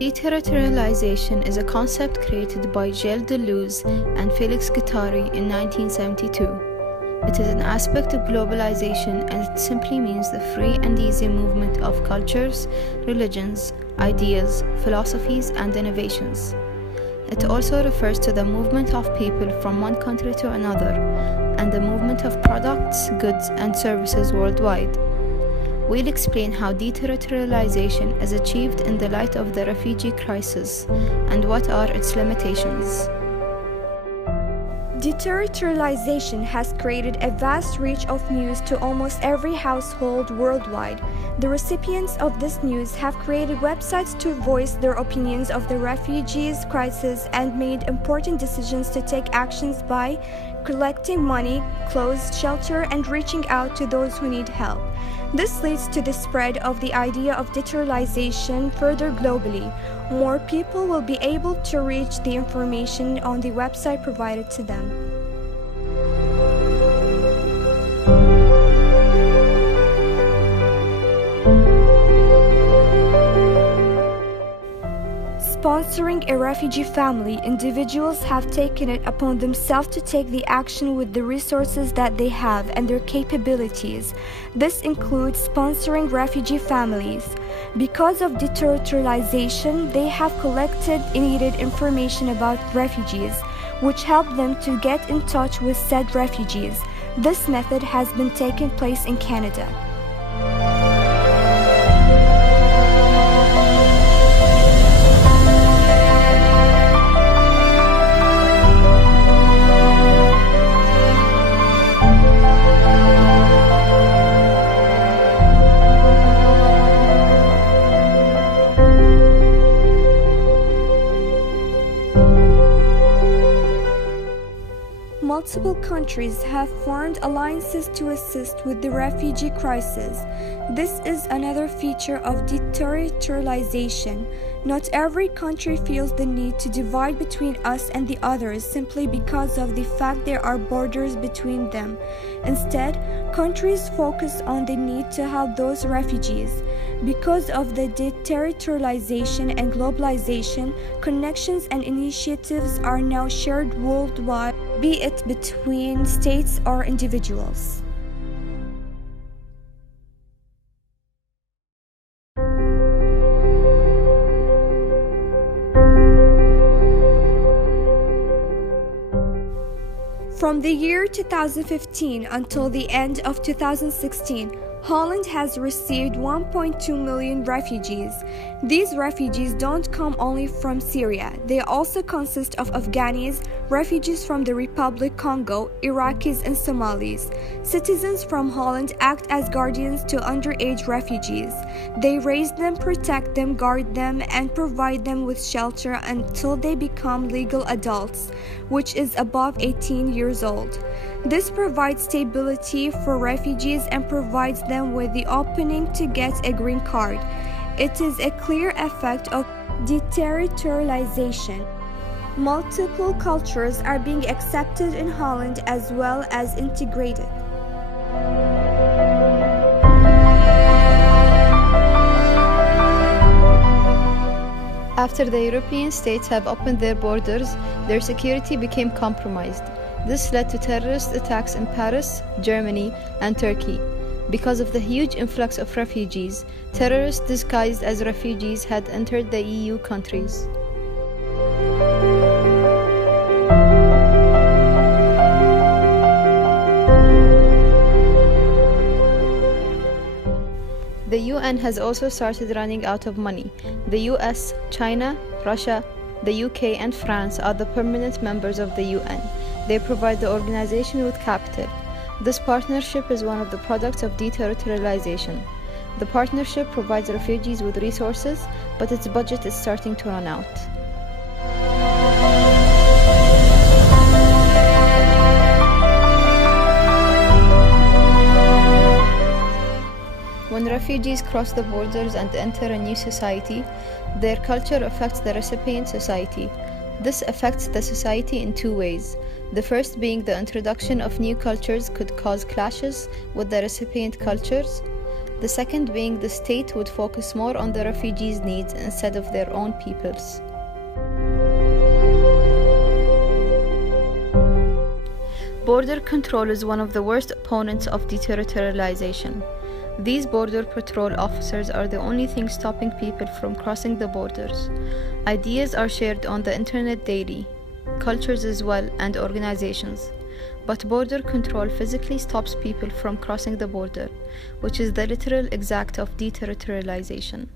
Deterritorialization is a concept created by Gilles Deleuze and Félix Guattari in 1972. It is an aspect of globalization, and it simply means the free and easy movement of cultures, religions, ideas, philosophies, and innovations. It also refers to the movement of people from one country to another, and the movement of products, goods, and services worldwide. We'll explain how deterritorialization is achieved in the light of the refugee crisis and what are its limitations. Deterritorialization has created a vast reach of news to almost every household worldwide. The recipients of this news have created websites to voice their opinions of the refugees crisis and made important decisions to take actions by collecting money, clothes, shelter, and reaching out to those who need help. This leads to the spread of the idea of deterritorialization further globally. More people will be able to reach the information on the website provided to them. Sponsoring a refugee family, individuals have taken it upon themselves to take the action with the resources that they have and their capabilities. This includes sponsoring refugee families. Because of deterritorialization, they have collected needed information about refugees, which helped them to get in touch with said refugees. This method has been taking place in Canada. Multiple countries have formed alliances to assist with the refugee crisis. This is another feature of deterritorialization. Not every country feels the need to divide between us and the others simply because of the fact there are borders between them. Instead, countries focus on the need to help those refugees. Because of the deterritorialization and globalization, connections and initiatives are now shared worldwide, be it between states or individuals. From the year 2015 until the end of 2016, Holland has received 1.2 million refugees. These refugees don't come only from Syria. They also consist of Afghans, refugees from the Republic Congo, Iraqis, and Somalis. Citizens from Holland act as guardians to underage refugees. They raise them, protect them, guard them, and provide them with shelter until they become legal adults, which is above 18 years old. This provides stability for refugees and provides them with the opening to get a green card. It is a clear effect of deterritorialization. Multiple cultures are being accepted in Holland as well as integrated. After the European states have opened their borders, their security became compromised. This led to terrorist attacks in Paris, Germany, and Turkey. Because of the huge influx of refugees, terrorists disguised as refugees had entered the EU countries. The UN has also started running out of money. The US, China, Russia, the UK, and France are the permanent members of the UN. They provide the organization with capital. This partnership is one of the products of deterritorialization. The partnership provides refugees with resources, but its budget is starting to run out. When refugees cross the borders and enter a new society, their culture affects the recipient society. This affects the society in two ways. The first being the introduction of new cultures could cause clashes with the recipient cultures. The second being the state would focus more on the refugees' needs instead of their own people's. Border control is one of the worst opponents of deterritorialization. These border patrol officers are the only thing stopping people from crossing the borders. Ideas are shared on the internet daily, cultures as well, and organizations. But border control physically stops people from crossing the border, which is the literal exact of deterritorialization.